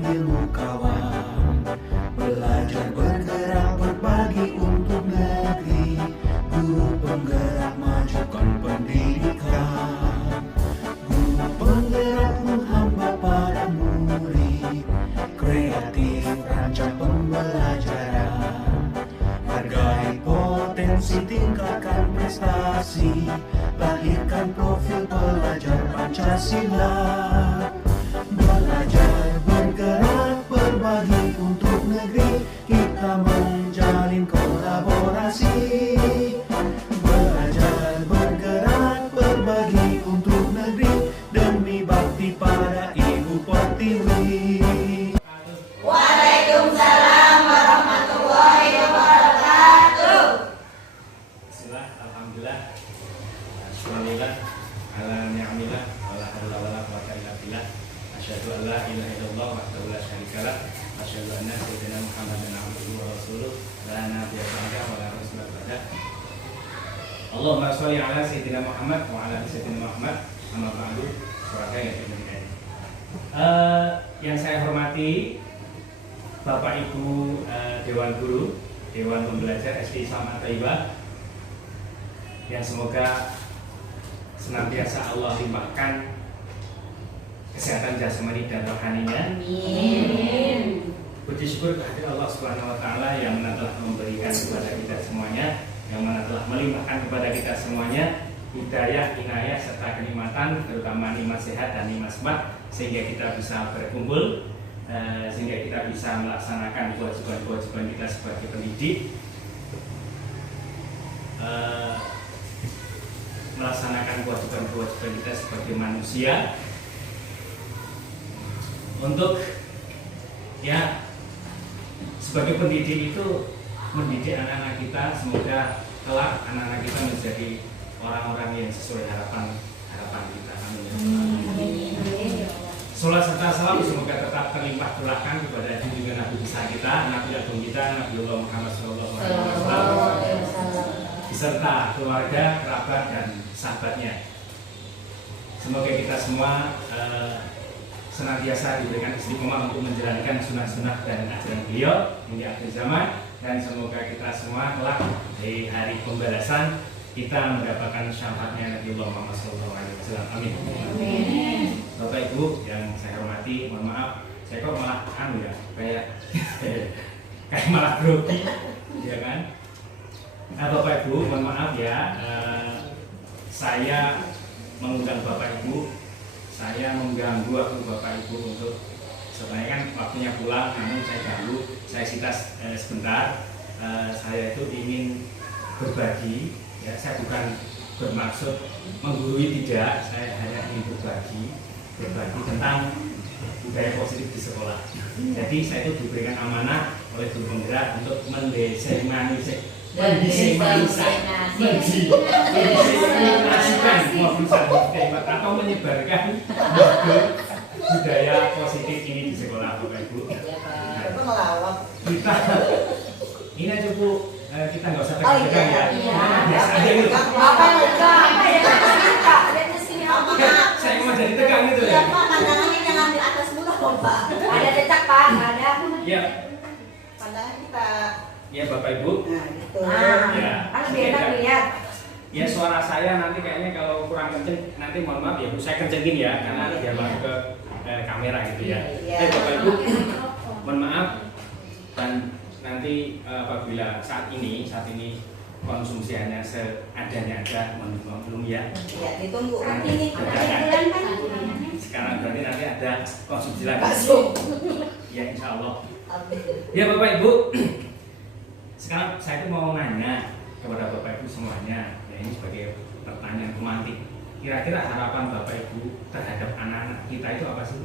ilmu kawan, belajar bergerak berbagi untuk negeri, guru penggerak majukan pendidikan, guru penggerak menghamba pada murid, kreatif rancang pembelajaran, hargai potensi tingkatkan prestasi, lahirkan profil pelajar Pancasila. Belajar bergerak berbagi untuk negeri, kita menjalin kolaborasi. Belajar bergerak berbagi untuk negeri, demi bakti pada Ibu Pertiwi. Waalaikumsalam warahmatullahi wabarakatuh. Bismillah, alhamdulillah, alhamdulillah, ala ni'amillah, wala haula wala quwwata illa billah. Asyhadu an la ilaha illallah wahdahu la syarikalah, asyhadu anna sayyidina Muhammadan abduhu wa rasuluh, la nabiyya ba'da wa la rasula ba'da. Allahumma sholli ala sayyidina Muhammad wa ala ali sayyidina Muhammad, amma ba'du. Suraka yang dimiliki. Yang saya hormati Bapak Ibu Dewan Guru, Dewan Pembelajar SD Islam At-Thaibah, yang semoga senantiasa Allah limpahkan kesehatan jasmani dan rohaninya. Amin. Puji syukur kehadirat Allah Subhanahu wa taala yang mana telah memberikan kepada kita semuanya, yang mana telah melimpahkan kepada kita semuanya hidayah, inayah serta kenikmatan, terutama nikmat sehat dan nikmat semat, sehingga kita bisa berkumpul, sehingga kita bisa melaksanakan kewajiban-kewajiban kita sebagai pendidik, melaksanakan kewajiban-kewajiban kita sebagai manusia, untuk ya sebagai pendidik itu mendidik anak-anak kita, semoga kelak anak-anak kita menjadi orang-orang yang sesuai harapan kita. Amin. Salat serta salam semoga tetap terlimpah curahkan kepada junjungan Nabi besar kita, Nabi Agung kita, Nabiullah Muhammad SAW, beserta keluarga, kerabat dan sahabatnya. Semoga kita semua senantiasa diberikan istiqomah untuk menjalankan sunnah-sunnah dan ajaran beliau hingga akhir zaman, dan semoga kita semua kelak di hari pembalasan kita mendapatkan syafaatnya Nabiullah Muhammad SAW. Amin. Bapak Ibu yang saya hormati, mohon maaf, saya kok malah kayak malah grogi, ya kan? Nah, Bapak Ibu, mohon maaf ya, saya mengundang Bapak Ibu, saya mengganggu waktu Bapak Ibu untuk sebenarnya kan waktunya pulang, namun saya ganggu, saya sita sebentar. Saya itu ingin berbagi, ya, saya bukan bermaksud menggurui, tidak, saya hanya ingin berbagi tentang budaya positif di sekolah. Jadi saya itu diberikan amanah oleh guru penggerak untuk atau menyebarkan budaya positif ini di sekolah, Bapak Ibu. Kita ini cukup, kita nggak usah tegang-tegang ya. Biasa aja gitu. Saya mau jadi tegang gitu ya. Pandangannya jangan di atas dulu, Pak. Ada decak, Pak, ada. Ya. Pandangan kita. Ya, Bapak Ibu. Nah, gitu. Ya. Kan lebih enak lihat. Ya, suara saya nanti kayaknya kalau kurang kenceng, nanti mohon maaf ya Bu, saya kencengin ya, karena dia masuk ke kamera gitu ya. Bapak Ibu, mohon maaf, dan nanti apabila saat ini konsumsi hanya seadanya aja, mohon ya. Iya, ditunggu. Nanti bulan kan. Sekarang berarti nanti ada konsumsi lagi. Ya, insya Allah. Ya, Bapak Ibu, sekarang saya itu mau nanya kepada Bapak Ibu semuanya, ya, ini sebagai pertanyaan pemantik. Kira-kira harapan Bapak Ibu terhadap anak-anak kita itu apa sih?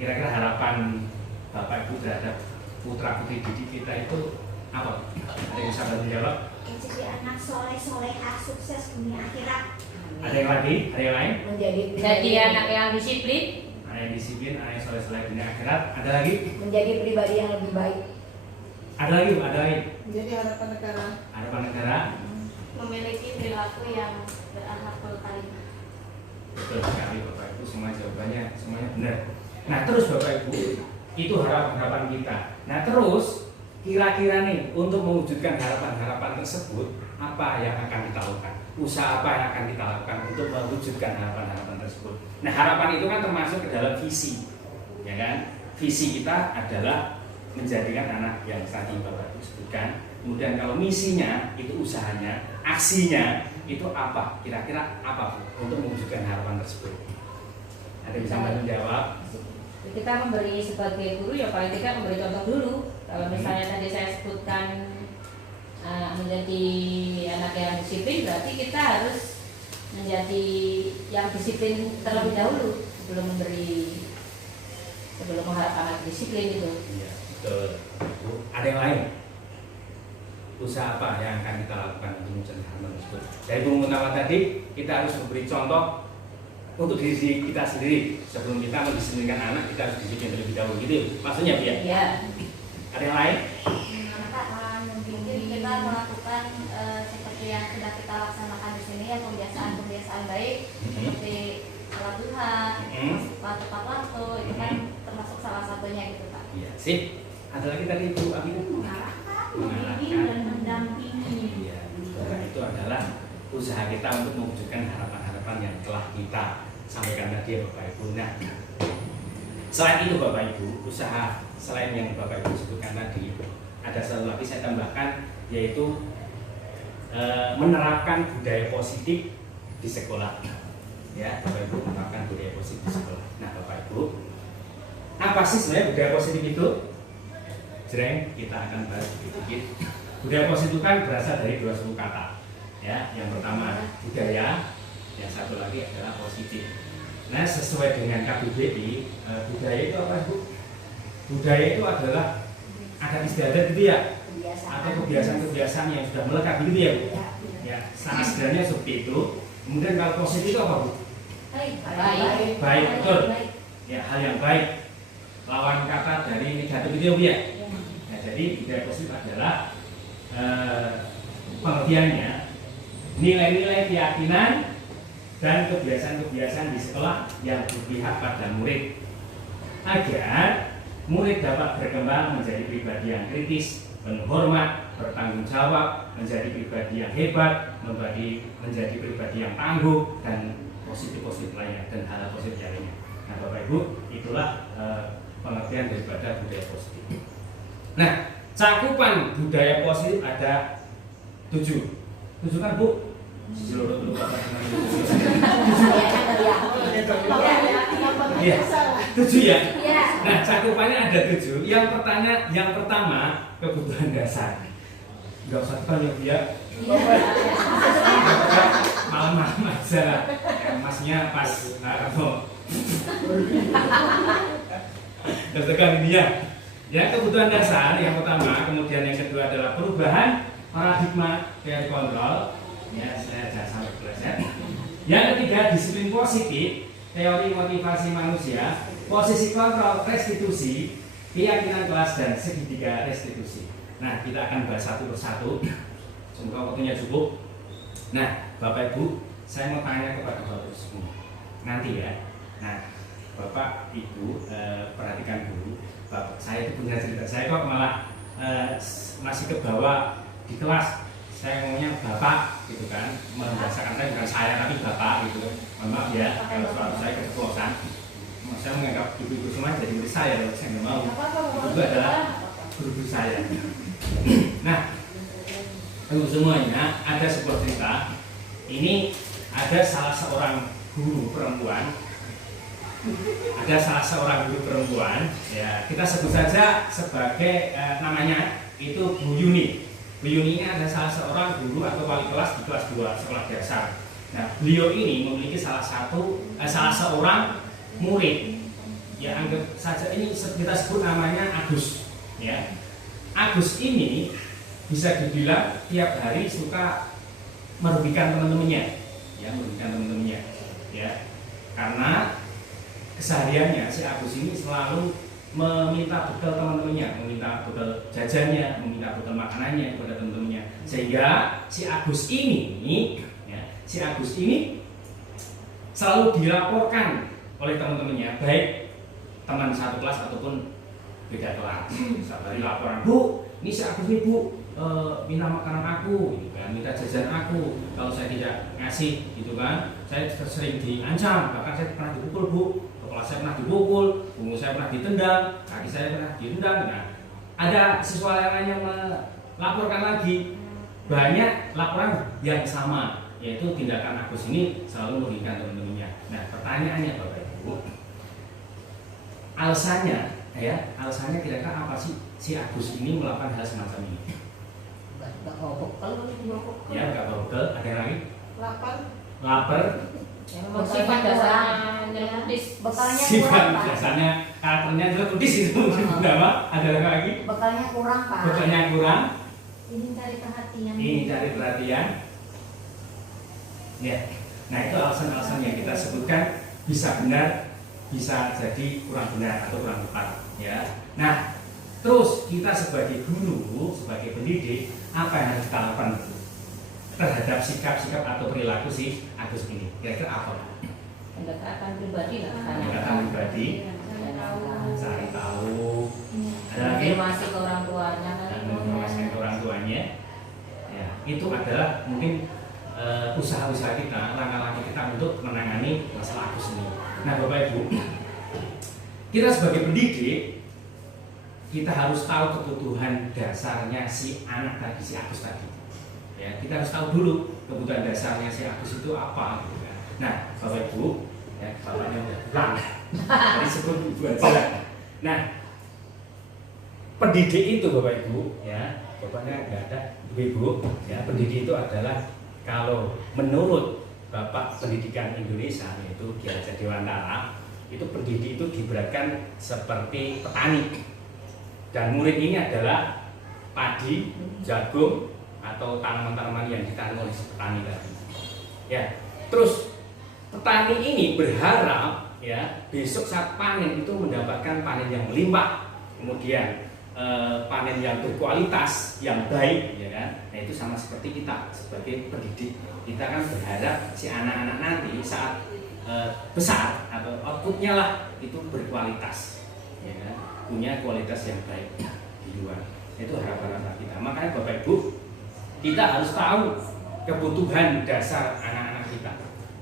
Kira-kira harapan Bapak Ibu terhadap putra-putri didik kita itu apa? Ada yang bisa bantu jawab? Jadi anak soleh-solehah, sukses dunia akhirat. Ada yang lagi? Ada yang lain? Jadi anak yang disiplin. Ada yang disiplin, ada yang soleh-soleh dunia akhirat. Ada lagi? Menjadi pribadi yang lebih baik. Ada lagi? Ada lagi? Jadi harapan negara. Harapan negara? Memiliki perilaku yang berakhlakul karimah. Betul sekali Bapak Ibu, semua jawabannya semuanya benar. Nah terus Bapak Ibu, itu harapan-harapan kita. Nah terus kira-kira nih untuk mewujudkan harapan-harapan tersebut, apa yang akan kita lakukan? Usaha apa yang akan kita lakukan untuk mewujudkan harapan-harapan tersebut? Nah harapan itu kan termasuk ke dalam visi, ya kan? Visi kita adalah menjadikan anak yang tadi Bapak Ibu sebutkan. Kemudian kalau misinya itu usahanya, aksinya itu apa? Kira-kira apa Bu, untuk mewujudkan harapan tersebut? Ada yang bisa menjawab? Kita memberi sebagai guru ya paling tidak memberi contoh dulu. Kalau misalnya tadi saya sebutkan menjadi anak yang disiplin, berarti kita harus menjadi yang disiplin terlebih dahulu sebelum mengharapkan anak disiplin itu. Iya, betul. Bu, ada yang lain? Usaha apa yang akan kita lakukan untuk mewujudkan harapan tersebut? Dari Bu Munawar tadi, kita harus memberi contoh untuk diri kita sendiri. Sebelum kita mendisiplinkan anak, kita harus disiplin terlebih dahulu, gitu maksudnya ya? Iya. Ada yang lain? Mungkin kita melakukan seperti yang sudah kita laksanakan di sini ya, kebiasaan baik seperti sholat duha, tepat waktu, itu kan termasuk salah satunya gitu Pak. Iya, sip. Ada lagi tadi Bu Amina? Membimbing dan mendampingi. Iya, nah, itu adalah usaha kita untuk mewujudkan harapan-harapan yang telah kita sampaikan tadi ya Bapak Ibu. Nah, selain itu Bapak Ibu, usaha selain yang Bapak Ibu sebutkan tadi, ada satu lagi saya tambahkan, yaitu menerapkan budaya positif di sekolah. Ya, Bapak Ibu menerapkan budaya positif di sekolah. Nah, Bapak Ibu, apa sih sebenarnya budaya positif itu? Jreng, kita akan bahas sedikit. Budaya positif itu kan berasal dari dua suku kata. Ya, yang pertama budaya, yang satu lagi adalah positif. Nah, sesuai dengan KBBI, budaya itu apa Bu? Budaya itu adalah adat istiadat gitu ya, atau kebiasaan-kebiasaan yang sudah melekat gitu ya Bu. Ya, sangat sederhananya seperti itu. Kemudian kalau positif itu apa Bu? Baik, betul. Ya, hal yang baik. Lawan kata dari negatif itu ya Bu ya. Nah, jadi budaya positif adalah pengertiannya nilai-nilai keyakinan dan kebiasaan-kebiasaan di sekolah yang berpihak pada murid agar murid dapat berkembang menjadi pribadi yang kritis, penuh hormat, bertanggung jawab, menjadi pribadi yang hebat, menjadi pribadi yang tangguh dan positif-positif lainnya dan hal positif lainnya. Nah, Bapak Ibu, itulah pengertian daripada budaya positif. Nah, cakupan budaya positif ada 7. 7 kan Bu? Seluruh dulu Bapak. Iya, 7 ya. Nah, cakupannya ada 7. Yang pertama kebutuhan dasar. Enggak usah tanya ya. Malam-malam aja. Masnya pas tertekan ini ya. Ya, kebutuhan dasar yang pertama, kemudian yang kedua adalah perubahan paradigma teori kontrol. Ya, saya jangan sampai belajar. Yang ketiga, disiplin positif, teori motivasi manusia, posisi kontrol, restitusi, keyakinan kelas dan segitiga restitusi. Nah, kita akan bahas satu persatu. Semoga waktunya cukup. Nah, Bapak Ibu, saya mau tanya kepada Bapak semua. Nanti ya. Nah, Bapak Ibu perhatikan dulu. Bapak, saya itu punya cerita. Saya kok malah masih ke bawah di kelas. Saya ngomongnya Bapak gitu kan, membiasakan saya bukan saya tapi Bapak gitu. Mohon maaf ya kalau suara saya keceplosan. Saya menganggap ibu-ibu semua jadi murid saya, kalau saya nggak mau. Itu adalah guru saya. Nah, ibu semuanya, ada sebuah cerita. Ini ada salah seorang guru perempuan. Ada salah seorang guru perempuan, ya kita sebut saja sebagai namanya itu Bu Yuni. Bu Yuni ini adalah salah seorang guru atau wali kelas di kelas 2 sekolah dasar. Nah, beliau ini memiliki salah seorang murid. Ya, anggap saja ini kita sebut namanya Agus. Ya, Agus ini bisa dibilang tiap hari suka merugikan teman-temannya. Ya, merugikan teman-temannya. Ya, karena kesehariannya si Agus ini selalu meminta bekal teman-temannya, meminta bekal jajannya, meminta bekal makanannya kepada teman-temannya, sehingga si Agus ini selalu dilaporkan oleh teman-temannya, baik teman satu kelas ataupun beda kelas. Satu hari laporan, Bu, ini si Agus nih Bu, minta makanan aku, gitu kan, minta jajan aku. Kalau saya tidak ngasih, gitu kan, saya sering diancam, bahkan saya pernah dipukul Bu, kepala saya pernah dipukul, punggung saya pernah ditendang, kaki saya pernah ditendang. Nah, ada siswa yang lain yang melaporkan lagi, banyak laporan yang sama, yaitu tindakan Agus ini selalu merugikan teman-temannya. Nah, pertanyaannya Bapak Ibu, alasannya kira-kira apa sih si Agus ini melakukan hal semacam ini? Gak bawa bekal, Ya, gak bawa bekal, ada yang lagi? Lapar. Sifat dasarnya nyeludis. Bekalnya Sifat kurang, Pak. dasarnya karakternya nyeludis itu. Apa? Ada yang lagi? Bekalnya kurang, Pak. Bekalnya kurang. Ini cari perhatian. Ini cari perhatian. Ya. Nah, itu alasan-alasan yang kita sebutkan bisa benar, bisa jadi kurang benar atau kurang tepat, ya. Nah, terus kita sebagai guru, sebagai pendidik, apa yang harus kita lakukan terhadap sikap-sikap atau perilaku si Agus ini? Kira-kira apa? Pendekatan pribadi lah. Pendekatan pribadi, cari tahu, ada lagi Informasi ke orang tuanya kan. dan informasi ke orang tuanya. Ya, itu adalah mungkin usaha-usaha kita, langkah-langkah kita untuk menangani masalah Agus ini. Nah, Bapak Ibu, kita sebagai pendidik, kita harus tahu kebutuhan dasarnya si anak tadi, si Agus tadi. Ya, kita harus tahu dulu kebutuhan dasarnya si Agus itu apa, gitu kan. Nah, Bapak Ibu, ya, bapaknya udah pulang, tadi sebut Ibu aja. Nah, pendidik itu Bapak Ibu, ya, bapaknya nggak ada, Ibu, ya, pendidik itu adalah, kalau menurut Bapak Pendidikan Indonesia, yaitu Ki Hajar Dewantara, itu pendidik itu diberatkan seperti petani, dan murid ini adalah padi, jagung, atau tanaman-tanaman yang ditanam oleh si petani tadi. Ya, terus petani ini berharap, ya, besok saat panen itu mendapatkan panen yang melimpah, kemudian panen yang berkualitas, yang baik, ya kan? Nah, itu sama seperti kita sebagai pendidik, kita kan berharap si anak-anak nanti saat besar atau outputnya lah itu berkualitas, ya kan? Punya kualitas yang baik di luar. Itu harapan kita. Makanya Bapak Ibu, kita harus tahu kebutuhan dasar anak-anak kita,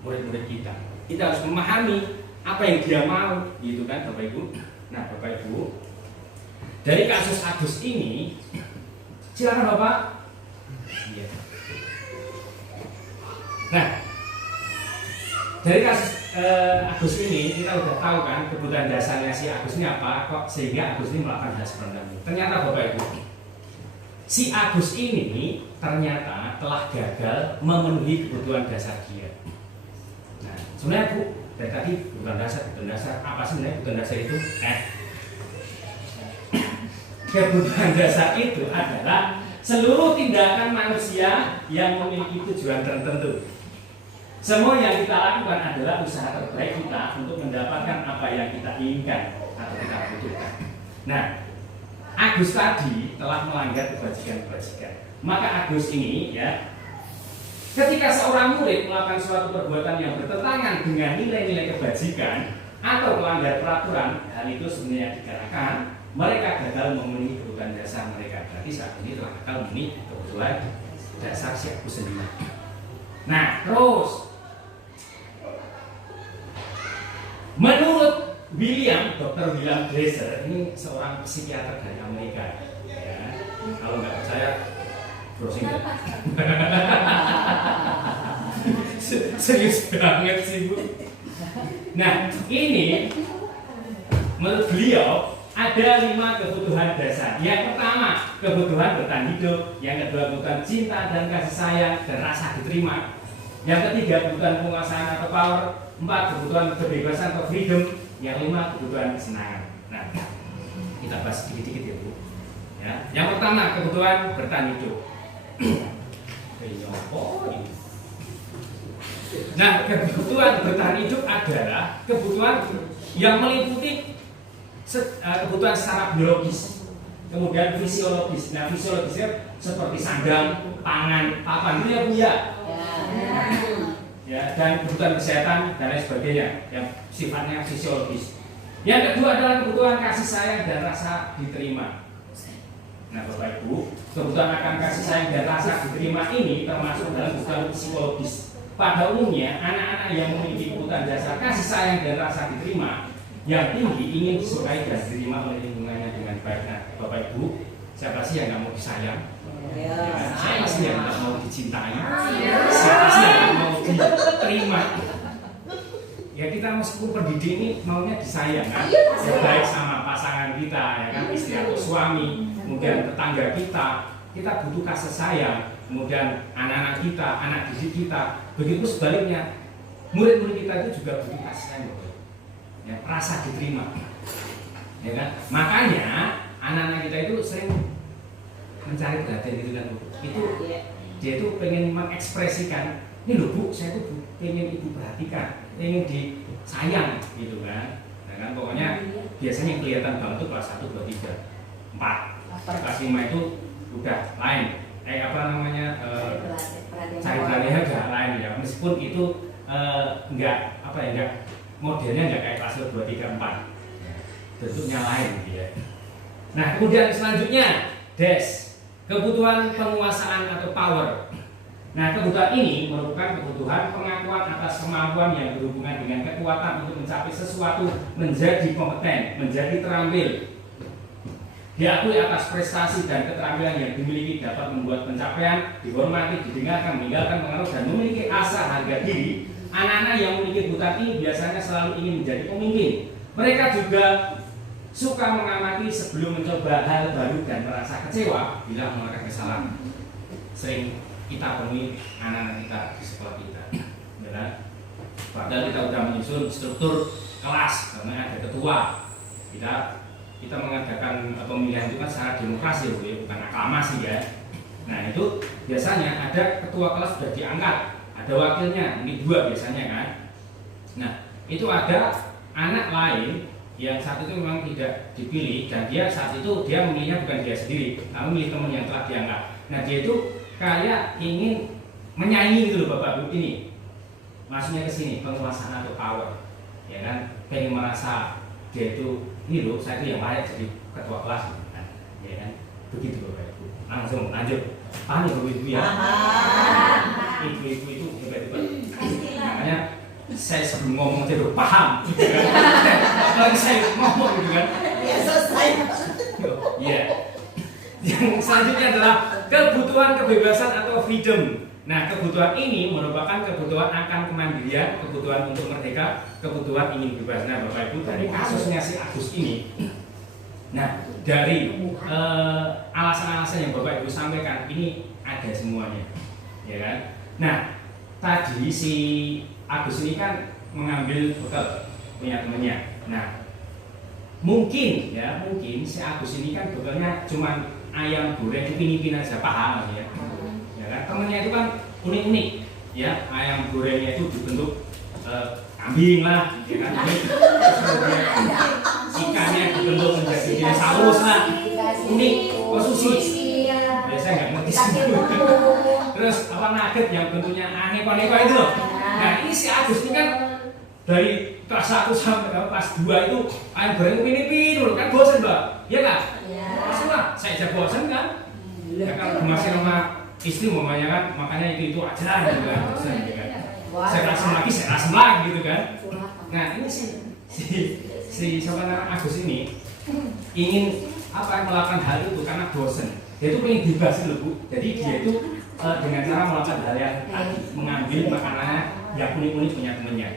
murid-murid kita. Kita harus memahami apa yang dia mau, gitu kan Bapak Ibu. Nah, Bapak Ibu, dari kasus Agus ini, silakan Bapak. Iya. Nah, dari kasus Agus ini kita udah tahu kan kebutuhan dasarnya si Agus ini apa, kok sehingga Agus ini melakukan hal seperti ini. Ternyata Bapak Ibu, si Agus ini ternyata telah gagal memenuhi kebutuhan dasar dia. Nah, sebenarnya Bu, dari tadi kebutuhan dasar apa sih sebenarnya kebutuhan dasar itu? Kebutuhan dasar itu adalah seluruh tindakan manusia yang memiliki tujuan tertentu. Semua yang kita lakukan adalah usaha terbaik kita untuk mendapatkan apa yang kita inginkan atau kita butuhkan. Nah, Agus tadi telah melanggar kebajikan-kebajikan. Maka Agus ini, ya, ketika seorang murid melakukan suatu perbuatan yang bertentangan dengan nilai-nilai kebajikan atau melanggar peraturan, hal itu sebenarnya dikarenakan mereka gagal memenuhi kebutuhan dasar mereka. Berarti saat ini telah gagal memenuhi kebutuhan dasar si Agus sendiri. Nah, terus menurut Dr. William Glasser, ini seorang psikiater dari Amerika, ya. Kalau nggak percaya, browsing. Serius banget sih Bu. Nah, ini menurut beliau ada 5 kebutuhan dasar. Yang pertama, kebutuhan bertahan hidup. Yang kedua, kebutuhan cinta dan kasih sayang dan rasa diterima. Yang ketiga, kebutuhan penguasaan atau power. 4, kebutuhan kebebasan atau freedom. Yang 5, kebutuhan kesenangan. Nah, kita bahas sedikit-sedikit ya Bu. Ya. Yang pertama, kebutuhan bertahan hidup. Nah, kebutuhan bertahan hidup adalah kebutuhan yang meliputi kebutuhan secara biologis, kemudian fisiologis. Nah, fisiologisnya seperti sandang, pangan, papan, itu ya Bu ya. Ya, dan kebutuhan kesehatan dan lain sebagainya yang sifatnya fisiologis. Yang kedua adalah kebutuhan kasih sayang dan rasa diterima. Nah, Bapak Ibu, kebutuhan akan kasih sayang dan rasa diterima ini termasuk dalam kebutuhan psikologis. Pada umumnya, anak-anak yang memiliki kebutuhan dasar kasih sayang dan rasa diterima yang tinggi ingin disukai dan diterima oleh lingkungannya dengan baik. Nah, Bapak Ibu, siapa sih yang nggak mau disayang? Ya, siapa sih yang nggak mau dicintai? Siapa sih yang nggak mau diterima? Ya kita meskipun pendidik ini maunya disayang kan, ya, baik sama pasangan kita, ya kan, istri atau suami, kemudian tetangga kita butuh kasih sayang, kemudian anak-anak kita, anak didik kita, begitu sebaliknya, murid-murid kita itu juga butuh kasih sayang, ya, rasa diterima, ya kan, makanya anak-anak kita itu sering mencari perhatian gitu kan, itu dia itu pengen mengekspresikan, ini loh Bu, saya tuh pengen ibu perhatikan, ingin disayang gitu kan. Nah kan pokoknya biasanya yang kelihatan banget tuh kelas 1, 2, 3, 4. Kelas 5 itu udah lain. Apa namanya? Cari perhatian agak lain ya. Meskipun itu enggak apa ya, enggak modelnya enggak kayak kelas 2, 3, 4. Bentuknya lain gitu ya. Nah, kemudian selanjutnya kebutuhan penguasaan atau power. Nah, kebutuhan ini merupakan kebutuhan pengakuan atas kemampuan yang berhubungan dengan kekuatan untuk mencapai sesuatu, menjadi kompeten, menjadi terampil. Diakui atas prestasi dan keterampilan yang dimiliki dapat membuat pencapaian dihormati, didengarkan, meninggalkan pengaruh dan memiliki asa harga diri. Anak-anak yang memiliki kebutuhan ini biasanya selalu ingin menjadi pemimpin. Mereka juga suka mengamati sebelum mencoba hal baru dan merasa kecewa bila melakukan kesalahan. Sering kita temui anak-anak kita di sekolah kita, ya kan? Padahal kita sudah menyusun struktur kelas karena ada ketua. Kita mengadakan pemilihan itu kan secara demokrasi, bukan aklamasi ya. Nah itu biasanya ada ketua kelas sudah diangkat, ada wakilnya, ini 2 biasanya kan. Nah itu ada anak lain yang saat itu memang tidak dipilih dan dia saat itu dia memilihnya bukan dia sendiri, tapi memilih teman yang telah diangkat. Nah dia itu kayak ingin menyaingi gitu loh Bapak Ibu ini, maksudnya ke sini penguasaan atau power, ya kan, pengen merasa dia itu ini loh, saya itu yang layak jadi ketua kelas, kan? Ya kan, begitu Bapak Ibu. Langsung lanjut, paham ya Ibu ya? Ibu-ibu itu hebat-hebat, makanya saya sebelum ngomong aja udah paham, gitu kan? Apalagi saya ngomong gitu kan? Ya selesai. Iya. Yang selanjutnya adalah kebutuhan kebebasan atau freedom. Nah, kebutuhan ini merupakan kebutuhan akan kemandirian, kebutuhan untuk merdeka, kebutuhan ingin bebas. Nah, Bapak Ibu, dari kasusnya si Agus ini, nah dari alasan-alasan yang Bapak Ibu sampaikan ini ada semuanya, ya kan? Nah, tadi si Agus ini kan mengambil bekal punya temannya. Nah, mungkin si Agus ini kan bekalnya cuma ayam goreng upin-ipin aja, paham ya. Ya kan? Temennya itu kan unik-unik, ya. Ayam gorengnya itu dibentuk kambing lah, ya kan. Ikannya dibentuk menjadi dinosaurus lah, unik, sushi. Biasanya nggak ngerti sih. Terus apa nugget yang bentuknya aneh-aneh itu loh. Nah ini si Agus ini kan dari kelas 1 sampai kelas 2 itu ayam goreng upin-ipin dulu kan, bosan Mbak, ya kan? Bosan lah, saya aja bosan kan? Ya kan masih sama istri mamanya kan, makanya itu aja gitu kan, bosan gitu kan. Saya rasem lagi gitu kan. Nah ini si siapa Agus ini ingin melakukan hal itu karena bosan. Dia itu pengen bebas loh Bu. Jadi dia itu dengan cara melakukan hal yang mengambil makanannya yang unik-unik punya temannya.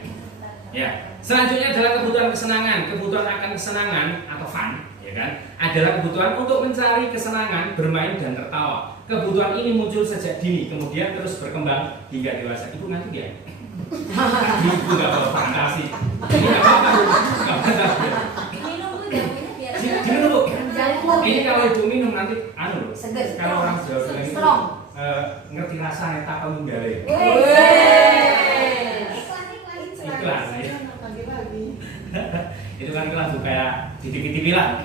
Ya, selanjutnya adalah kebutuhan kesenangan. Kebutuhan akan kesenangan atau fun, ya kan, adalah kebutuhan untuk mencari kesenangan, bermain dan tertawa. Kebutuhan ini muncul sejak dini, kemudian terus berkembang hingga dewasa. Ibu ngantuk ya? Ibu nggak bawa fantasi. Ini nggak apa-apa, nggak apa-apa. Minum Bu, jamunya biar Minum Bu. Ini kalau ibu minum nanti seger. kalau orang Jawa bilang itu ngerti rasanya tak menggale. Iklan ya. Itu kan iklan tuh kayak di TV lah.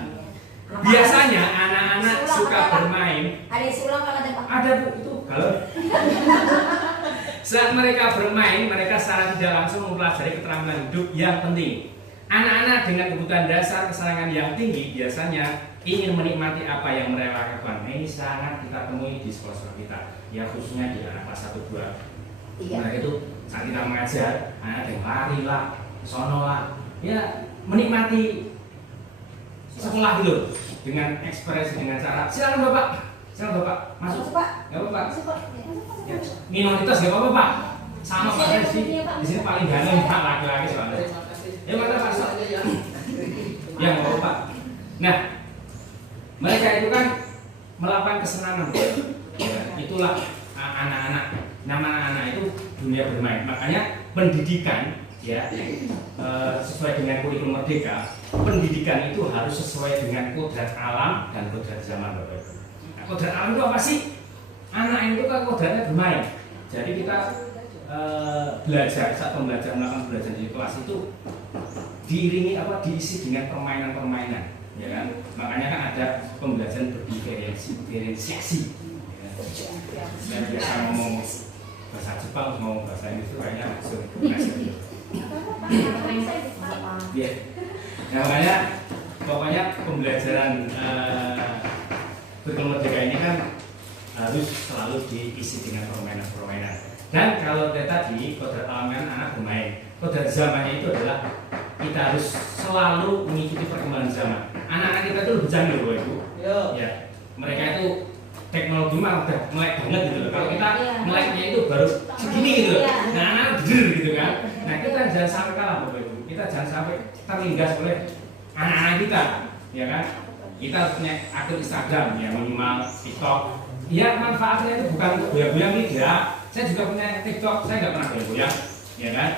Biasanya anak-anak suka bermain. Ada sulam kalau ada Pak? Ada Bu, itu kalau saat mereka bermain, mereka secara tidak langsung mempelajari keterampilan hidup yang penting. Anak-anak dengan kebutuhan dasar kesenangan yang tinggi biasanya ingin menikmati apa yang mereka lakukan. Ini sangat kita temui di sekolah-sekolah kita, ya khususnya di anak kelas 1, 2. Mereka itu saat kita mengajar, anak yang lari lah, sono lah, ya menikmati sekolah dulu dengan ekspresi, dengan cara silakan bapak, masuk pak, nggak apa-apa, ya, minoritas nggak apa-apa pak, sama pak di sini paling ganteng pak laki-laki soalnya. Ya mana pak, ya nggak apa-apa. Nah, mereka itu kan melakukan kesenangan, ya, itulah anak-anak. Nama anak-anak itu dunia bermain. Makanya pendidikan, ya, sesuai dengan kurikulum merdeka, pendidikan itu harus sesuai dengan kodrat alam dan kodrat zaman, Bapak Ibu. Nah, kodrat alam itu apa sih? Anak itu kan kodratnya bermain. Jadi kita belajar, saat pembelajaran melakukan belajar di kelas itu diiringi diisi dengan permainan-permainan, ya kan? Makanya kan ada pembelajaran berdiferensiasi. Ya. Saya biasa ngomong bahasa Jepang, mau bahasa Inggris itu kayaknya langsung ya. Nah, makanya pokoknya pembelajaran kurikulum merdeka ini kan harus selalu diisi dengan permainan-permainan. Dan kalau tadi kodrat alam anak bermain, kodrat zamannya itu adalah kita harus selalu mengikuti perkembangan zaman. Anak-anak kita itu lebih canggih loh Ibu. Ya, mereka itu teknologi mah udah melek banget gitu loh. Kalau kita meleknya itu baru segini gitu loh. Nah, anak geder gitu kan. Nah, kita jangan sampai kalah Bapak Ibu. Kita jangan sampai terlindas oleh anak-anak kita, ya kan? Kita punya akun Instagram ya, minimal TikTok. Ya, manfaatnya itu bukan goyang-goyang tidak. Saya juga punya TikTok, saya nggak pernah goyang-goyang, ya kan?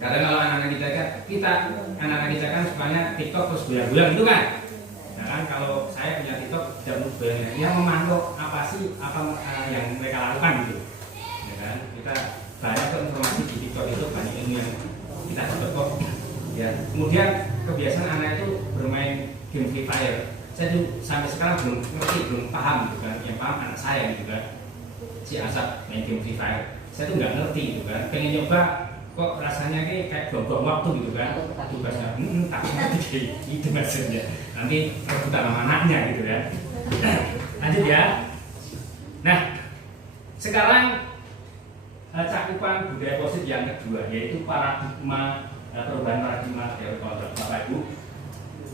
Karena kalau anak-anak kita kan sukanya TikTok terus goyang-goyang itu kan. Nah kan kalau saya punya TikTok tidak perlu goyang, dia memantau apa yang mereka lakukan gitu, ya kan? Kita banyak informasi di TikTok itu, banyak ilmu yang kita dapat kok. Ya, kemudian kebiasaan anak itu bermain game Free Fire. Saya tuh sampai sekarang belum ngerti, belum paham gitu kan. Yang paham anak saya gitu kan. Si Asap main game Free Fire. Saya tuh nggak ngerti gitu kan. Pengen nyoba, kok rasanya kayak buang-buang waktu gitu kan. Tugasnya tak ngerti itu maksudnya. Nanti rebutan sama anaknya gitu kan. Lanjut ya. Nah, sekarang cakupan budaya positif yang kedua yaitu paradigma, perubahan paradigma teori kontrol. Bapak Ibu,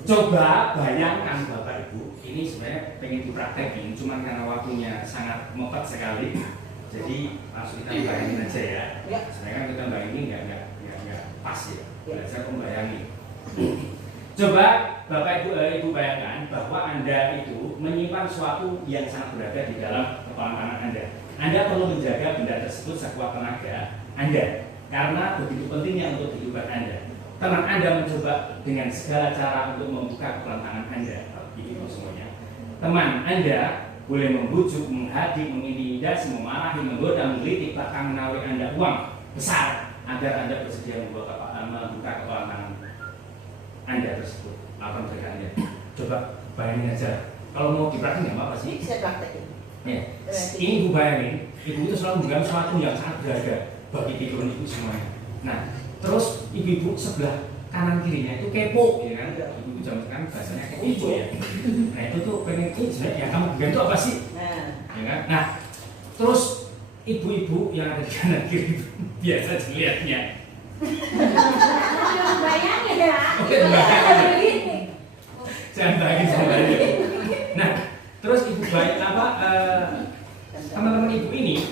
coba bayangkan Bapak Ibu, ini sebenarnya pengen dipraktekin, cuman karena waktunya sangat mepet sekali, jadi langsung kita bayangin aja ya. Sebenarnya kan kita bayangin nggak pas ya, belajar membayangin. Coba Bapak Ibu bayangkan bahwa Anda itu menyimpan sesuatu yang sangat berharga di dalam kepala tangan Anda. Anda perlu menjaga benda tersebut sekuat tenaga Anda karena begitu pentingnya untuk kehidupan Anda. Teman Anda mencoba dengan segala cara untuk membuka kepala tangan Anda. Itu semuanya. Teman Anda boleh membujuk, menghadik, mengintimidasi, memarahi, menggoda, menggelitik, bahkan menawari Anda uang besar agar Anda bersedia membuka kepala tangan Anda tersebut. Apa mereka Anda? Coba bayangin aja. Kalau mau dipraktekin nggak apa-apa sih? Saya praktekin. Ya. Ini Ibu bayangin, Ibu itu selalu memegang sesuatu yang sangat berharga bagi pikiran Ibu semuanya. Nah, terus ibu-ibu sebelah kanan kirinya itu kepo, ya kan? Ibu zaman sekarang bahasanya kepo ya. Nah, itu tuh pengen ya kamu gantung apa sih? Ya kan? Nah, terus ibu-ibu yang ada di kanan kiri biasa dilihatnya. Bayangin ya. Oke, bayangin. Jangan bayangin sebenarnya. Nah, terus ibu teman-teman ibu ini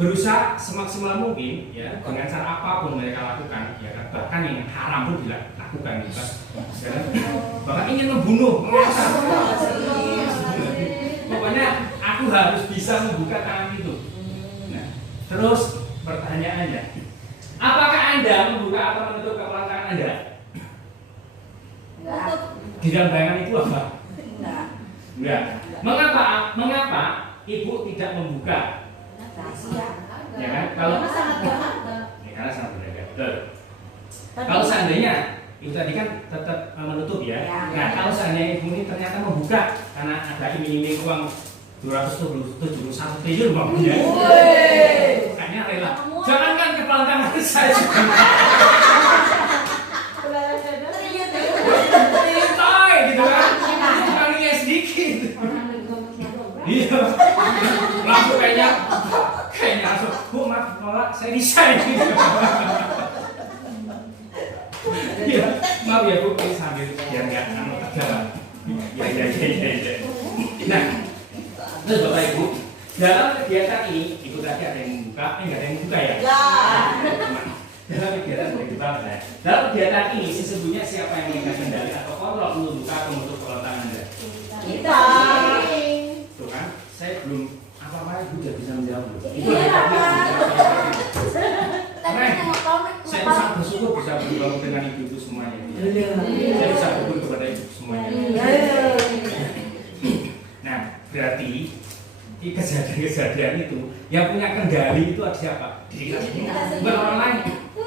berusaha semaksimal mungkin ya dengan cara apapun mereka lakukan ya kan, bahkan yang haram pun dilakukan gitu kan. Bahkan ingin membunuh, mengasah. Pokoknya aku harus bisa membuka tangan itu. Nah, terus pertanyaannya, apakah Anda membuka atau menutup kepala tangan Anda? Enggak. Di dalam bayangan itu apa? Enggak. Mengapa ibu tidak membuka? Rahasia. Ya kan? Kalau karena sangat berharga. Betul. Kalau seandainya itu tadi kan tetap menutup ya. Nah, kalau seandainya ibu ini ternyata membuka karena ada iming-iming uang 271 triliun uangnya. Makanya rela. Jangankan kepala tangan saya juga. bisa ini. Ya, maaf ya Bu, ini sambil biar nggak tegang. Ya. Nah, terus Bapak Ibu, dalam kegiatan ini, Ibu tadi ada yang membuka, nggak ada yang membuka ya? Dalam kegiatan ya. Dalam kegiatan ini sesungguhnya siapa yang memegang kendali atau kontrol membuka atau menutup pelotaan Anda? Kita. Tuh kan, saya belum apa-apa Ibu sudah bisa menjawab. Itu saya sangat bersyukur bisa bergabung dengan ibu-ibu semuanya. Saya bisa bersyukur kepada ibu semuanya. Nah, berarti di kejadian-kejadian itu yang punya kendali itu ada siapa? Diri kita sendiri. Bukan orang lain,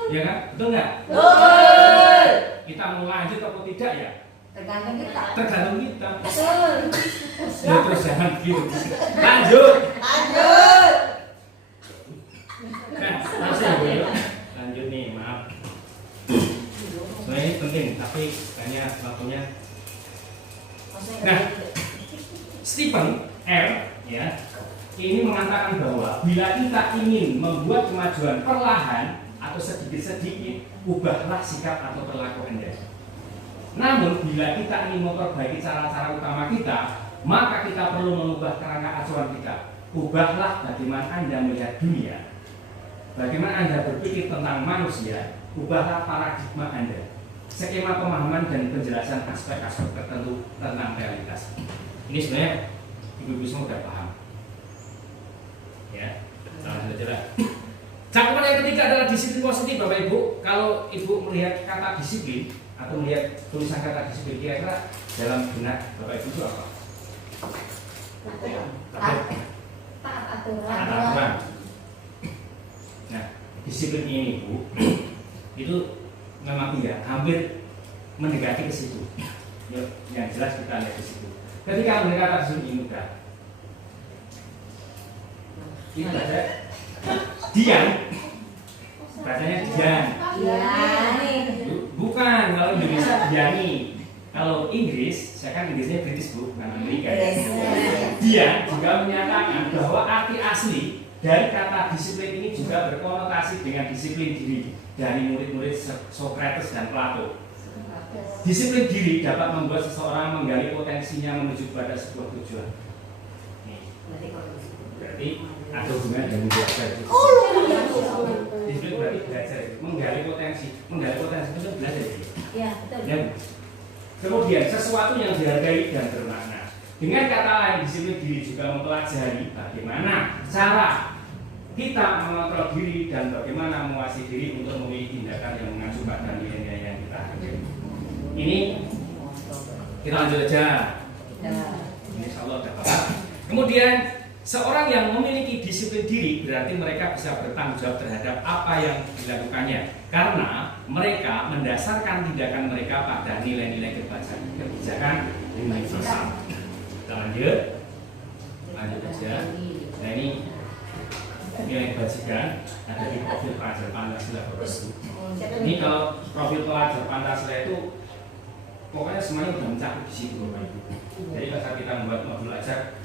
ya kan? Betul nggak? Betul. Kita mau lanjut atau tidak ya? Tergantung kita. Tergantung kita. Betul. Ya, terus jangan gitu. Lanjut. Lanjut. Nah, lanjut nih, maaf. Sebenarnya ini penting, tapi hanya waktunya. Nah, Stephen R. ya, ini mengatakan bahwa bila kita ingin membuat kemajuan perlahan atau sedikit-sedikit, ubahlah sikap atau perilaku Anda. Namun, bila kita ingin memperbaiki cara-cara utama kita, maka kita perlu mengubah kerangka acuan kita. Ubahlah bagaimana Anda melihat dunia, bagaimana Anda berpikir tentang manusia, ubahlah paradigma Anda, skema pemahaman dan penjelasan aspek-aspek tertentu tentang realitas. Ini sebenarnya ibu-ibu semua sudah paham. Ya, langsung saja. Cakupan yang ketiga adalah disiplin positif, Bapak Ibu. Kalau Ibu melihat kata disiplin atau melihat tulisan kata disiplin, kira-kira dalam benak Bapak Ibu itu apa? Aturan. Nah, disiplin ini Bu, itu memang tidak hampir mendekati ke situ. Yuk, yang jelas kita lihat di situ. Ketika mendekati disiplin mudah. Ini baca diam. Bacanya diam. Bukan, kalau Indonesia diani. Kalau Inggris, saya kan Inggrisnya British Bu, bukan Amerika. Dia juga menyatakan bahwa arti asli dari kata disiplin ini juga berkonotasi dengan disiplin diri dari murid-murid Socrates dan Plato. Disiplin diri dapat membuat seseorang menggali potensinya menuju pada sebuah tujuan. Berarti ada hubungan dengan belajar. Disiplin berarti belajar, menggali potensi itu belajar. Ya, betul. Ya. Kemudian sesuatu yang dihargai dan bermakna. Dengan kata lain, disiplin diri juga mempelajari bagaimana cara kita mengontrol diri dan bagaimana menguasai diri untuk memilih tindakan yang mengacu pada nilai-nilai yang kita hargai. Ini kita lanjut aja. Ini insya Allah dapat. Kemudian seorang yang memiliki disiplin diri berarti mereka bisa bertanggung jawab terhadap apa yang dilakukannya karena mereka mendasarkan tindakan mereka pada nilai-nilai kebijakan universal. Kita lanjut aja. Nah ini nilai kebajikan ada di profil pelajar Pancasila. Ini kalau profil pelajar Pancasila itu pokoknya semuanya sudah mencakup di situ Bapak Ibu. Jadi kalau kita membuat modul ajar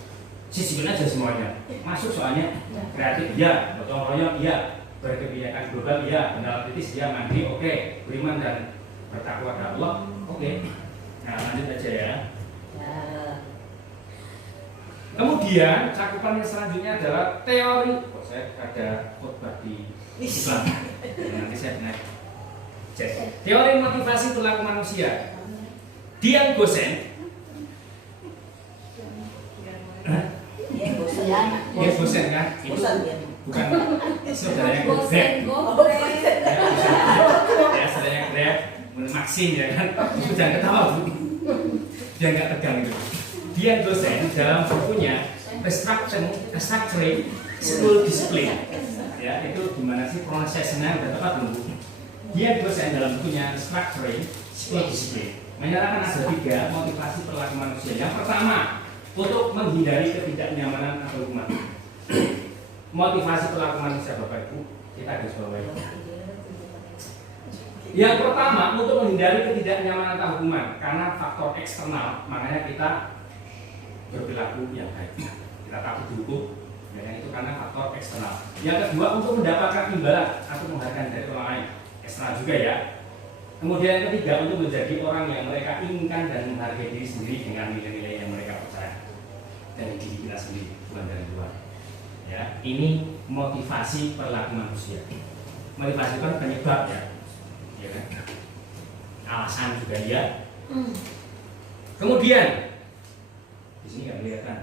sisipin aja semuanya. Masuk soalnya kreatif ya, gotong royong iya, berkebijakan global iya, benar kritis iya, mandiri oke, beriman dan bertakwa kepada Allah oke. Nah lanjut aja ya. Kemudian cakupan yang selanjutnya adalah teori. Oh, saya ada khotbah di Islam. Nanti saya naik cek. Teori motivasi perilaku manusia. Dian Gosen. Ya bosan kan? Itu bukan saudaranya Grab. Ya saudaranya Grab, Maxim ya kan? Jangan ketawa Bu. Dia nggak tegang itu. Dia dosen dalam bukunya Restructuring School Discipline. Ya itu gimana sih pronunciation-nya udah tepat belum Bu? Dia dosen dalam bukunya Restructuring School Discipline menyatakan ada 3 motivasi perilaku manusia. Yang pertama, untuk menghindari ketidaknyamanan atau hukuman. Motivasi perilaku manusia Bapak Ibu, kita garis bawahi. Yang pertama, untuk menghindari ketidaknyamanan atau hukuman karena faktor eksternal, makanya kita berperilaku yang baik. Kita takut dihukum, Ya kan, itu karena faktor eksternal. Yang kedua, untuk mendapatkan imbalan atau penghargaan dari orang lain, eksternal juga ya. Kemudian yang ketiga, untuk menjadi orang yang mereka inginkan dan menghargai diri sendiri dengan nilai-nilai yang mereka percaya dari diri kita sendiri, bukan dari luar. Ya, ini motivasi perilaku manusia. Motivasi kan penyebab ya kan? Alasan juga ya. Kemudian di sini nggak kelihatan.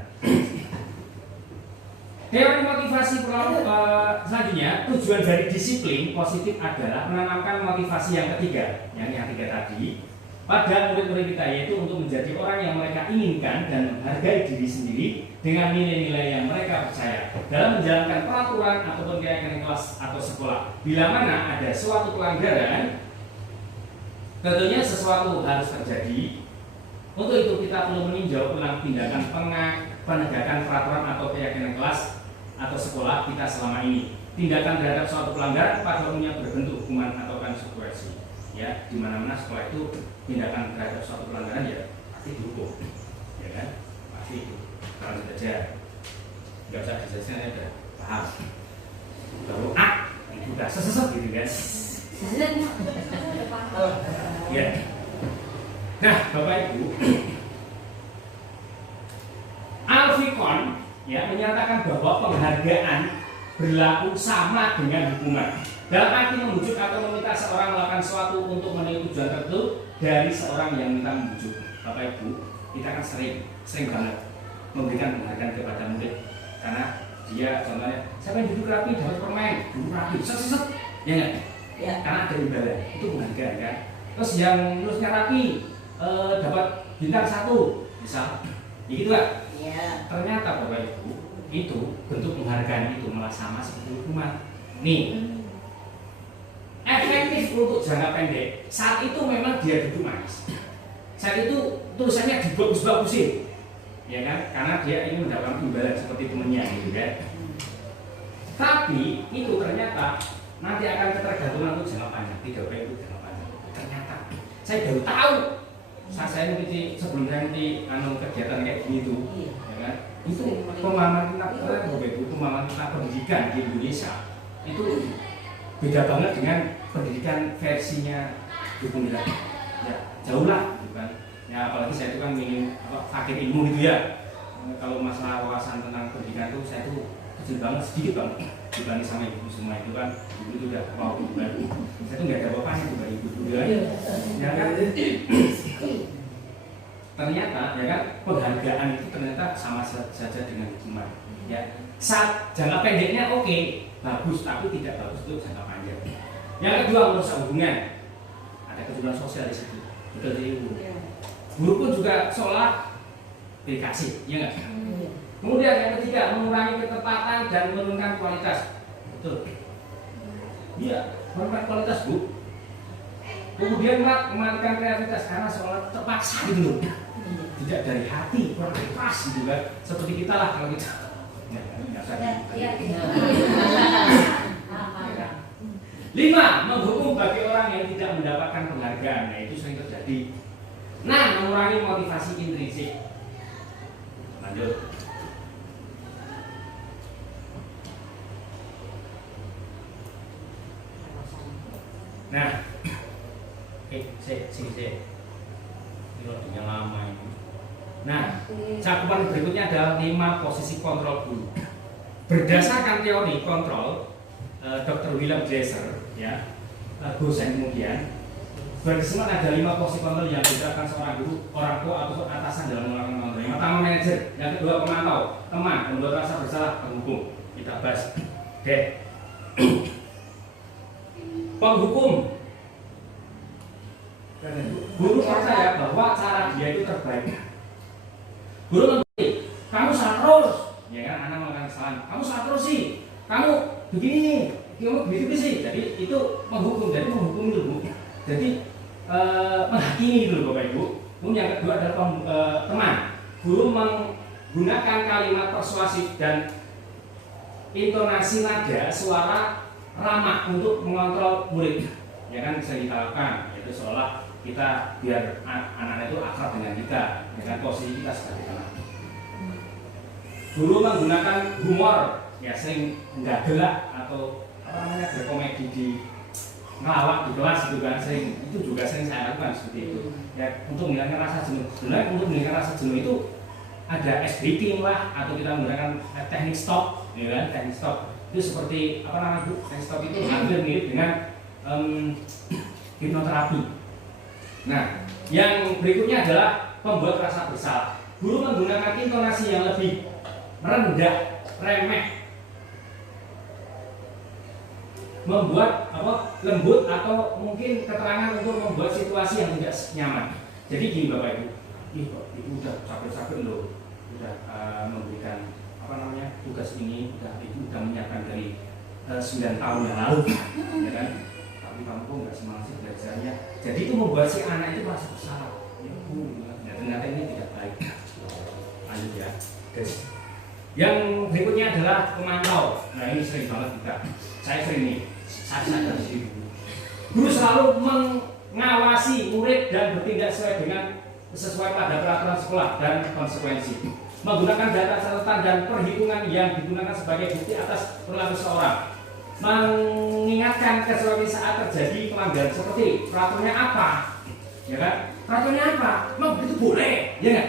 Teori motivasi selanjutnya, tujuan dari disiplin positif adalah menanamkan motivasi yang ketiga, yang tiga tadi, pada murid-murid kita, yaitu untuk menjadi orang yang mereka inginkan dan menghargai diri sendiri dengan nilai-nilai yang mereka percaya dalam menjalankan peraturan ataupun keyakinan kelas atau sekolah. Bila mana ada suatu pelanggaran, tentunya sesuatu harus terjadi. Untuk itu kita perlu meninjau ulang tindakan penegakan peraturan atau keyakinan kelas atau sekolah kita selama ini. Tindakan terhadap suatu pelanggaran pada umumnya berbentuk hukuman atau konsekuensi. Ya, di mana-mana sekolah itu tindakan terhadap suatu pelanggaran ya pasti dihukum, ya kan? Pasti itu. Kalau saja nggak usah dijelaskan ya, udah paham. Baru itu udah sesesat gitu kan? Ya. Nah, Bapak Ibu, Alfikon ya menyatakan bahwa penghargaan berlaku sama dengan hukuman. Dalam arti membujuk atau meminta seorang melakukan sesuatu untuk memenuhi tujuan tertentu dari seorang yang minta membujuk. Bapak Ibu, kita kan sering banget memberikan penghargaan kepada murid karena dia contohnya, siapa yang duduk rapi dapat permen, duduk rapi, set, ya nggak? Ya. Karena ada imbalan, itu penghargaan kan. Terus yang lulusnya rapi dapat bintang 1, misal, ya gitu kan? Ya. Ternyata Bapak Ibu, itu bentuk penghargaan itu malah sama seperti hukuman. Nih. Efektif untuk jangka pendek. Saat itu memang dia duduk manis. Saat itu tulisannya dibagus-bagusin, ya kan? Karena dia ingin mendapatkan imbalan seperti temennya, gitu kan? Tapi itu ternyata nanti akan ketergantungan untuk jangka panjang. Tidak baik untuk jangka panjang. Ternyata saya baru tahu. Saya nanti sebelum nanti kegiatan kayak gini tuh, ya kan? Itu pemahaman kita pendidikan di Indonesia itu beda banget dengan pendidikan versinya Ibu Mila. Ya, jauh lah, bukan? Ya, apalagi saya itu kan ingin fakir ilmu gitu ya. Kalau masalah wawasan tentang pendidikan itu saya itu kecil banget, sedikit banget dibanding sama ibu semua itu kan. Ibu itu udah mau baru. Saya itu nggak ada bapaknya juga ibu juga. Ya kan? Ternyata ya kan penghargaan itu ternyata sama saja dengan hukuman. Ya, saat jangka pendeknya oke, bagus, tapi tidak bagus untuk jangka panjang. Yang kedua, merusak hubungan. Ada kejuruan sosial di situ. Betul dari ibu. Guru pun juga seolah dikasih, ya nggak? Kemudian yang ketiga, mengurangi ketepatan dan menurunkan kualitas. Betul. Iya, menurunkan kualitas, Bu. Kemudian mematikan kreativitas karena seolah terpaksa gitu. Tidak dari hati, kurang ikhlas gitu kan. Seperti kita lah kalau kita. Ya. 5. Menghukum bagi orang yang tidak mendapatkan penghargaan. Nah, itu sering terjadi. 6. Mengurangi motivasi intrinsik. Lanjut. Nah, sini. Ini loadingnya lama ini. Nah, cakupan berikutnya adalah 5 posisi kontrol guru. Berdasarkan teori kontrol Dr. William Glasser, ya, dosen kemudian berkesimpulan ada 5 posisi kontrol yang diterapkan seorang guru, orang tua atau atasan dalam melakukan kontrol. Yang pertama manajer, yang kedua pemantau, teman, pembuat rasa bersalah, penghukum. Kita bahas. Oke. Penghukum. Guru percaya bahwa cara dia itu terbaik. Guru ngerti, kamu salah terus, ya kan? Anak melakukan kesalahan, kamu salah terus sih, kamu begini, kamu begitu sih. Jadi itu menghukum, jadi menghukum itu Bu. Jadi menghakimi itu Bapak Ibu. Kemudian yang kedua adalah teman. Guru menggunakan kalimat persuasif dan intonasi nada suara ramah untuk mengontrol murid. Ya kan bisa kita lakukan, yaitu seolah kita biar anak-anak itu akrab dengan kita, dengan posisi kita sebagai anak. Guru menggunakan humor, ya sering nggak gelak atau apa namanya berkomedi di ngelawak di kelas gitu kan, sering itu juga sering saya lakukan seperti itu. Ya untuk menghilangkan rasa jenuh. Sebenarnya untuk menghilangkan rasa jenuh itu ada ice breaking lah, atau kita menggunakan teknik stop, ya kan? Teknik stop itu seperti apa namanya Bu? Teknik stop itu hampir mirip dengan hipnoterapi. Nah, yang berikutnya adalah pembuat rasa bersalah. Guru menggunakan intonasi yang lebih rendah, remeh, membuat lembut atau mungkin keterangan untuk membuat situasi yang tidak nyaman. Jadi gini Bapak Ibu, ibu udah capek-capek loh, udah memberikan tugas ini, ibu udah menyiapkan dari 9 tahun yang lalu, ya kan? Tapi kamu kok nggak semangat sih belajarnya. Jadi itu membuat si anak itu merasa bersalah. Ya Bu, ya, ternyata ini tidak baik. Lanjut ya, guys. Yang berikutnya adalah pemantau. Nah ini sering banget kita. Saya sering nih. Saya sadar di sini. Guru selalu mengawasi murid dan bertindak sesuai pada peraturan sekolah dan konsekuensi. Menggunakan data catatan dan perhitungan yang digunakan sebagai bukti atas perilaku seseorang. Mengingatkan kecuali saat terjadi pelanggaran seperti peraturannya apa, ya kan? Peraturannya apa? Emang itu boleh, ya nggak?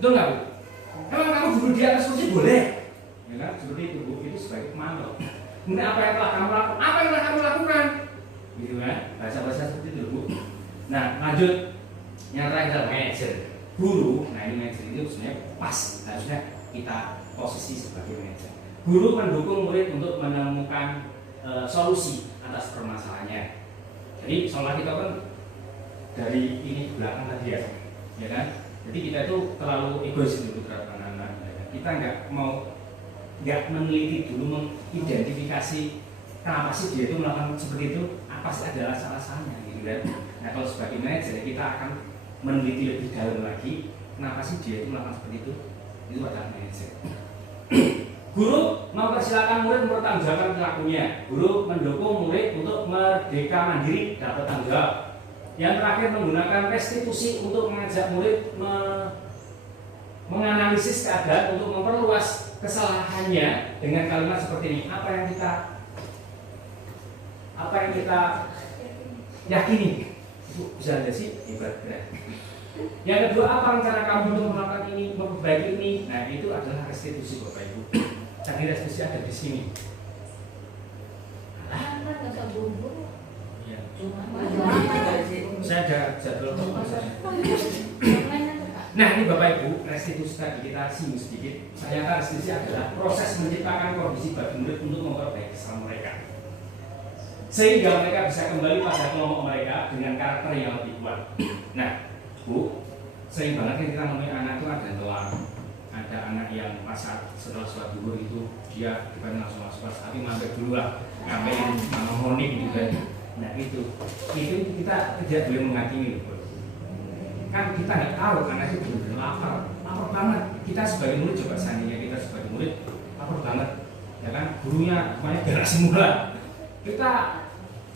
Betul nggak Bu? Emang kamu duduk di atas kursi boleh, ya kan? Seperti itu Bu. Itu sebagai pemantau. Kemudian apa yang telah kamu lakukan? Apa yang telah kamu lakukan? Gitu kan? Bahasa-bahasa seperti itu Bu. Nah lanjut, yang terakhir adalah manajer. Guru, nah ini manajer itu sebenarnya pas, harusnya kita posisi sebagai manajer. Guru mendukung murid untuk menemukan solusi atas permasalahannya. Jadi soalnya kita kan dari ini belakang tadi ya kan? Jadi kita itu terlalu egois dulu terhadap anak-anak. Kita nggak meneliti dulu, mengidentifikasi kenapa sih dia itu melakukan seperti itu, apa sih adalah salah-salahnya gitu kan. Nah kalau sebagai manajer kita akan meneliti lebih dalam lagi kenapa sih dia itu melakukan seperti itu adalah manajer. Guru mempersilakan murid mempertanggungjawabkan perilakunya. Guru mendukung murid untuk merdeka mandiri dan bertanggung jawab. Yang terakhir menggunakan restitusi untuk mengajak murid menganalisis keadaan untuk memperluas kesalahannya dengan kalimat seperti ini. Apa yang kita yakini itu bisa aja sih hebat. Yang kedua, apa rencana kamu untuk melakukan ini, memperbaiki ini? Nah itu adalah restitusi Bapak Ibu. Tadi restitusi ada di sini. Ya. Saya ada jadwal pembahasannya. Nah ini Bapak Ibu, restitusi tadi kita singgung sedikit. Ternyata restitusi adalah proses menciptakan kondisi bagi murid untuk memperbaiki kesalahan mereka, sehingga mereka bisa kembali pada kelompok mereka dengan karakter yang lebih kuat. Nah Bu, sering banget kan kita menemui anak itu ada telah. Ada anak yang pas setelah sholat duhur itu dia bukan langsung masuk kelas, tapi mampir dulu lah, ngapain monik gitu kan. Nah itu kita tidak boleh menghakimi. Kan kita nggak tahu anak itu benar-benar lapar banget. Kita sebagai murid coba seandainya kita sebagai murid lapar banget, ya kan? Gurunya semuanya gerak semula. Kita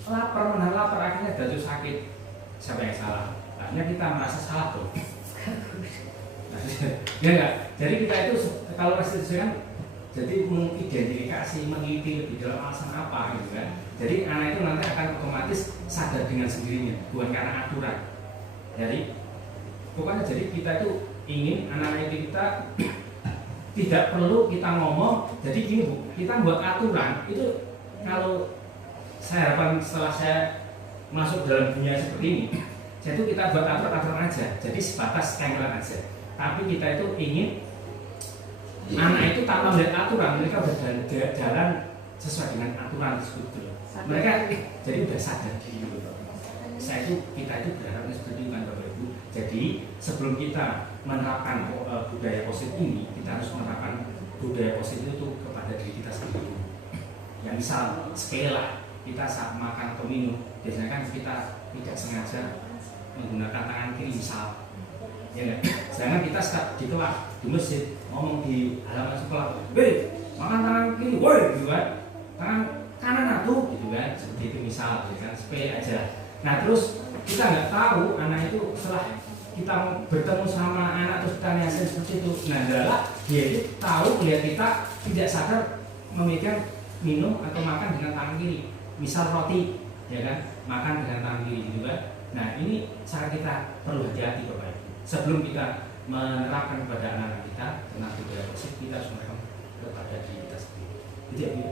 menahan lapar akhirnya jatuh sakit. Siapa yang salah? Akhirnya kita merasa salah tuh. Ya enggak? Jadi kita itu kalau restitusi kan jadi mengidentifikasi, meneliti lebih dalam alasan apa gitu kan. Jadi anak itu nanti akan otomatis sadar dengan sendirinya, bukan karena aturan. Jadi pokoknya kita itu ingin anak-anak kita tidak perlu kita ngomong. Jadi gini Bu, kita buat aturan itu kalau saya harapkan setelah saya masuk dalam dunia seperti ini, jadi kita buat aturan aja, jadi sebatas kaitan aja. Tapi kita itu ingin anak itu tanpa melihat aturan, mereka berjalan sesuai dengan aturan tersebut. Mereka jadi udah sadar diri. Kita itu berharap seperti itu kan Bapak Ibu. Jadi sebelum kita menerapkan budaya positif ini, kita harus menerapkan budaya positif itu kepada diri kita sendiri. Yang misal sekali lah kita saat makan atau minum, biasanya kan kita tidak sengaja menggunakan tangan kiri misal. Ya kan? Jangan kita di kelas, di masjid, ngomong di halaman sekolah, "Weh, makan tangan kiri, woi," gitu kan. Tangan kanan atuh, gitu kan. Seperti itu misal, gitu kan, sepele aja. Nah terus kita nggak tahu anak itu setelah kita bertemu sama anak terus kita nasihat seperti itu, nah adalah dia itu tahu melihat kita tidak sadar memegang minum atau makan dengan tangan kiri, misal roti, ya kan, makan dengan tangan kiri gitu kan. Nah ini cara kita perlu hati-hati Bapak Ibu. Sebelum kita menerapkan kepada anak-anak kita tentang budaya positif, kita harus menerapkan kepada diri kita sendiri. Itu ya Bu.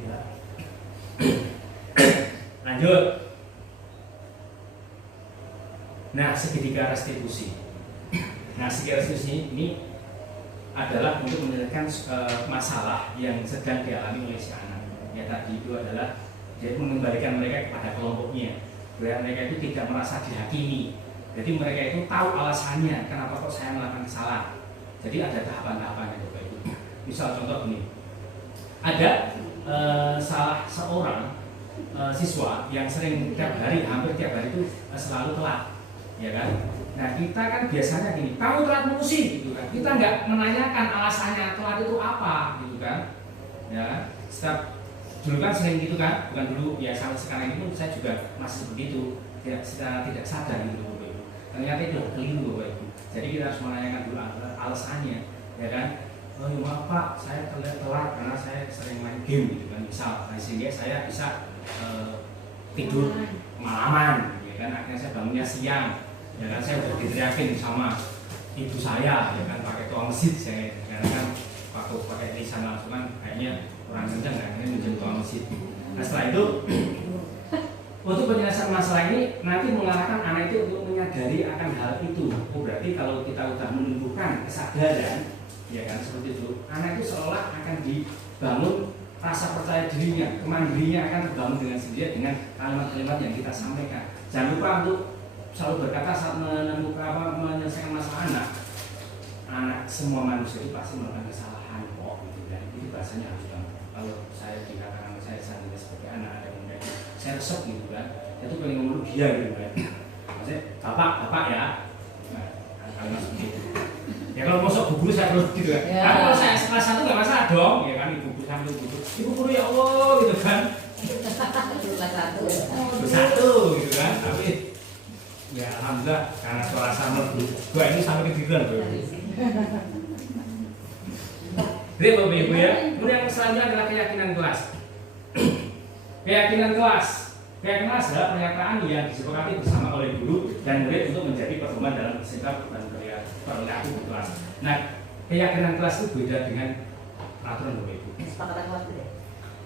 Ya. Lanjut. Nah, segitiga restitusi. Nah, segitiga restitusi ini adalah untuk menyelesaikan masalah yang sedang dialami oleh si anak. Ya tadi itu adalah dia mengembalikan mereka kepada kelompoknya, biar mereka itu tidak merasa dihakimi. Jadi mereka itu tahu alasannya kenapa kok saya melakukan kesalahan. Jadi ada tahapan-tahapannya Bapak Ibu. Misal contoh ini, ada salah seorang siswa yang sering hampir tiap hari itu selalu telat. Ya kan? Nah kita kan biasanya gini, kamu telat mulu sih, gitu kan? Kita nggak menanyakan alasannya telat itu apa, gitu kan? Ya kan? Setiap dulu kan sering gitu kan, bukan dulu ya sampai sekarang ini pun saya juga masih begitu, secara tidak sadar gitu Bapak Ibu. Ternyata itu keliru Bapak Ibu. Jadi kita harus menanyakan dulu alasannya, ya kan? Oh ya maaf Pak, saya telat karena saya sering main game gitu kan, misal, nah, sehingga saya bisa tidur kemalaman, ya kan? Akhirnya saya bangunnya siang. Ya kan saya udah diteriakin sama ibu saya, ya kan pakai tukang mesin saya, karena kan waktu pakai lisan langsung kan kayaknya kurang kencang, akhirnya minjem tukang mesin. Nah setelah itu untuk penyelesaian masalah ini nanti mengarahkan anak itu untuk menyadari akan hal itu. Oh berarti kalau kita sudah menumbuhkan kesadaran, ya kan seperti itu, anak itu seolah akan dibangun rasa percaya dirinya, kemandirinya akan terbangun dengan sendiri dengan kalimat-kalimat yang kita sampaikan. Jangan lupa untuk selalu berkata saat menyelesaikan masalah anak semua manusia itu pasti melakukan kesalahan kok gitu kan. Itu bahasanya harus banget. Kalau saya dikatakan saya sebagai anak ada yang saya resep gitu kan, itu pengen ngomong dia gitu kan. Maksudnya bapak ya, nah, kalimat seperti itu. Ya kalau masuk bu guru saya perlu gitu kan. Tapi kalau saya kelas 1 nggak masalah dong, ya kan ibu guru sambil duduk, ibu guru ya Allah gitu kan. Kelas 1. Kelas 1 gitu kan, tapi ya alhamdulillah karena suara sama gua ini sampai ketiduran bro. Jadi Bapak Ibu ya, kemudian yang selanjutnya adalah keyakinan kelas. Keyakinan kelas adalah pernyataan yang disepakati bersama oleh guru dan murid untuk menjadi pedoman dalam bersikap dan perilaku di kelas. Nah, keyakinan kelas itu beda dengan peraturan Bapak Ibu. Kesepakatan kelas itu.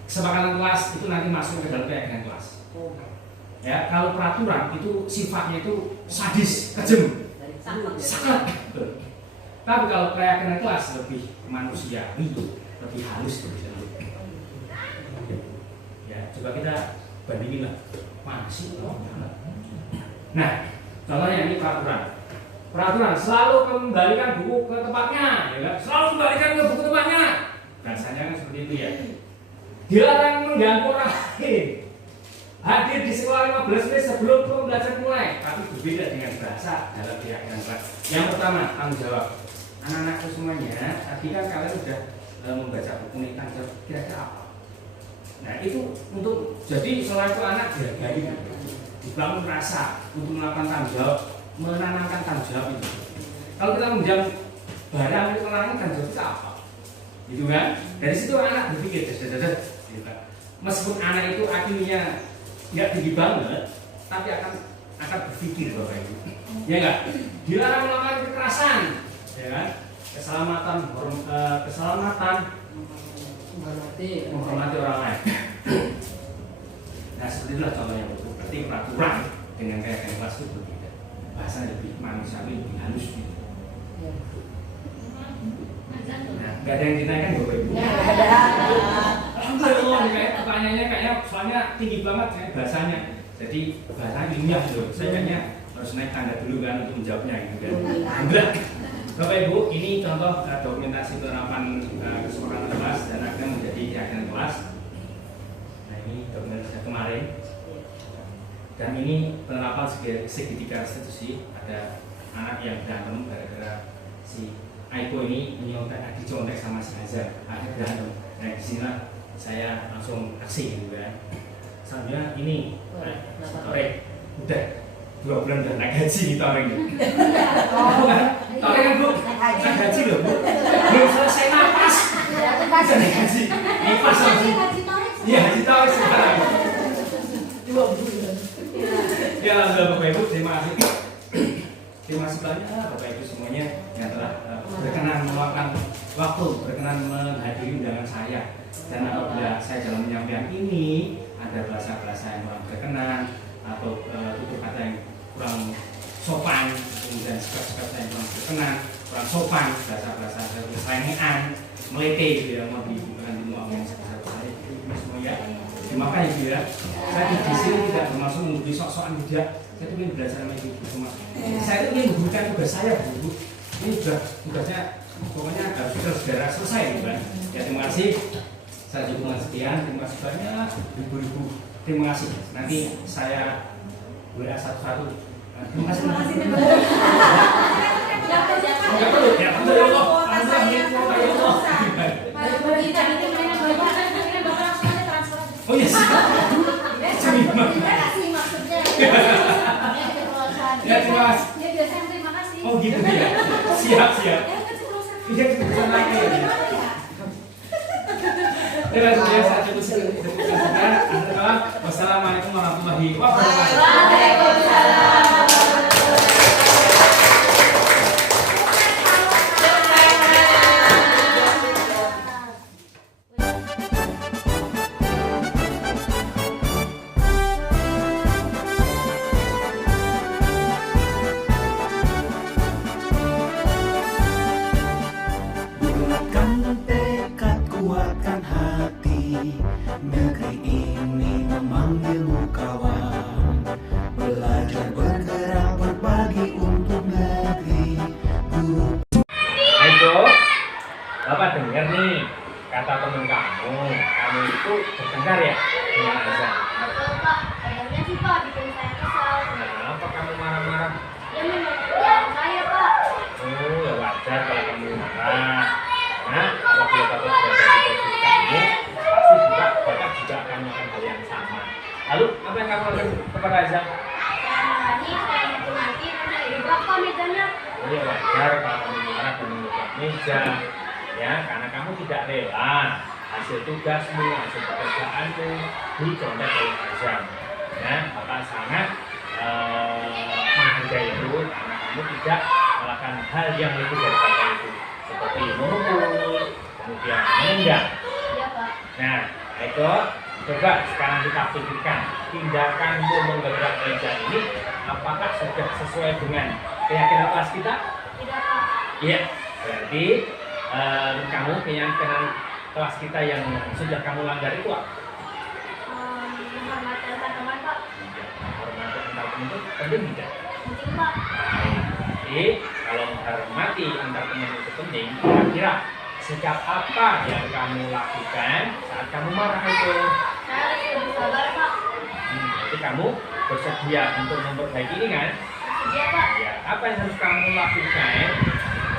Kesepakatan kelas itu nanti masuk ke dalam keyakinan kelas. Ya, kalau peraturan itu sifatnya itu sadis, kejam, sangat. Tapi kalau keyakinan kelas lebih manusiawi, lebih halus gitu. Ya, coba kita bandingin lah, mana sih? Nah, contohnya ini peraturan. Peraturan selalu kembalikan buku ke tempatnya, ya kan? Selalu kembalikan ke buku tempatnya. Bahasanya kan seperti itu ya. Dilarang mengganggu orang lain. Hadir di sekolah 15 menit sebelum pembelajaran mulai, tapi berbeda dengan bahasa dalam keyakinan kelas. Yang pertama, tanggung jawab. Anak-anakku semuanya, tadi kan kalian sudah membaca buku ini, tanggung jawab kira-kira apa? Nah itu untuk jadi selain itu anak dihargai, dibangun rasa untuk melakukan tanggung jawab, menanamkan tanggung jawab itu. Kalau kita meminjam barang itu menanamkan tanggung jawab itu apa? Gitu kan? Dari situ anak berpikir, gitu. Meskipun anak itu akhirnya nggak tinggi banget, tapi akan berpikir Bapak Ibu. Ya enggak? Dilarang melakukan kekerasan, ya kan? Keselamatan, menghormati orang lain. Nah seperti itulah contohnya betul. Berarti peraturan dengan keyakinan kelas itu berbeda. Bahasanya lebih manusiawi, lebih halus. Nah, nggak ada yang ditanyakan Bapak Ibu. Alhamdulillah, kayak pertanyaannya kayaknya soalnya tinggi banget kayak bahasanya. Jadi bahasanya ilmiah loh. Saya kayaknya harus naik tangga dulu kan untuk menjawabnya gitu kan. Alhamdulillah. Bapak Ibu, ini contoh dokumentasi penerapan kesepakatan kelas dan akhirnya menjadi keyakinan kelas. Nah ini dokumentasi kemarin. Dan ini penerapan segitiga restitusi. Ada anak yang berantem gara-gara si Aiko ini dicontek sama si Hazar. Akhirnya berantem. Nah disini saya langsung aksi gitu kan. Selanjutnya ini sore udah 2 bulan udah naik gaji nih Toring. Toring kan Bu, naik gaji loh Bu. Belum selesai napas. Bisa naik gaji. Nifas langsung. Iya, haji Toring sekarang. 2 bulan. Ya, alhamdulillah Bapak Ibu, terima kasih. Terima kasih banyak Bapak Ibu semuanya yang telah berkenan meluangkan waktu, berkenan menghadiri undangan saya. Dan apabila saya dalam menyampaikan ini ada bahasa-bahasa yang kurang berkenan atau tutur kata yang kurang sopan, kemudian sikap-sikap saya yang kurang berkenan, kurang sopan, bahasa-bahasa kesayangan, melete gitu ya, mau dimaafkan sebesar-besarnya itu semuanya. Makanya gitu ya, saya di sini tidak bermaksud memberi sok-sokan, tidak. Saya tuh ingin belajar sama ibu cuma. Saya tuh ingin memberikan tugas saya Bu. Ini sudah tugasnya pokoknya harus segera selesai gitu kan. Ya terima kasih. Saya dukungan sekian, terima kasih banyak ibu-ibu. Terima kasih. Nanti saya WA satu-satu. Terima kasih. Enggak perlu. Ya perlu ya Allah. Oh iya sih. Ya terima kasih. Ya biasanya terima kasih. Oh gitu ya. Siap. Iya keputusan lagi ya. Terima kasih saya cukup. Wassalamualaikum warahmatullahi wabarakatuh. Waalaikumsalam. Bulatkan tekad, kuatkan hati. Negeri ini memanggilmu kawan. Belajar bergerak berbagi untuk negeri. Guru Ayo, Bapak dengar nih kata temen kamu itu bertengkar ya dengan Azam. Betul Pak, kayaknya sih Pak bikin saya kesal. Kenapa kamu marah-marah? Ya memang kesalahan saya Pak. Oh, ya wajar kalau kamu marah. Nah, apabila Bapak berada di posisi kamu, pasti Bapak juga akan melakukan hal yang sama. Lalu, apa yang kamu lakukan kepada Azam? Saya marahi, saya maki-maki, dan saya gebrak Pak mejanya. Oh, ya wajar kalau kamu marah dan mengucap meja. Ya, karena kamu tidak rela hasil tugasmu, hasil pekerjaanmu dicontek oleh Azam. Ya, Bapak sangat menghargai itu karena kamu tidak melakukan hal yang lebih daripada itu, seperti memukul, kemudian menendang. Iya Pak. Nah, Eko, coba sekarang kita pikirkan tindakanmu menggebrak meja ini apakah sudah sesuai dengan keyakinan kelas kita? Tidak Pak. Iya, berarti kamu keyakinan kelas kita yang sudah kamu langgar itu apa? Menghormati antar teman Pak. Menghormati antar teman itu penting tidak? Penting Pak. Jadi kalau menghormati antar teman itu penting, kira-kira sikap apa yang kamu lakukan saat kamu marah itu? Saya harus lebih sabar Pak. Berarti kamu bersedia untuk memperbaiki ini kan? Iya Pak. Ya, apa yang harus kamu lakukan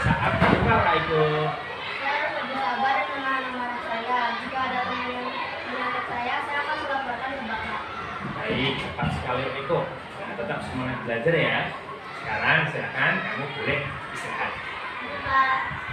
saat kamu marah itu? Saya harus lebih sabar dan menahan amarah saya. Jika ada teman yang menyakit saya akan melaporkan ke Bapak. Baik, cepat sekali Eko. Nah, tetap semangat belajar ya. Sekarang silakan kamu boleh istirahat. Pak.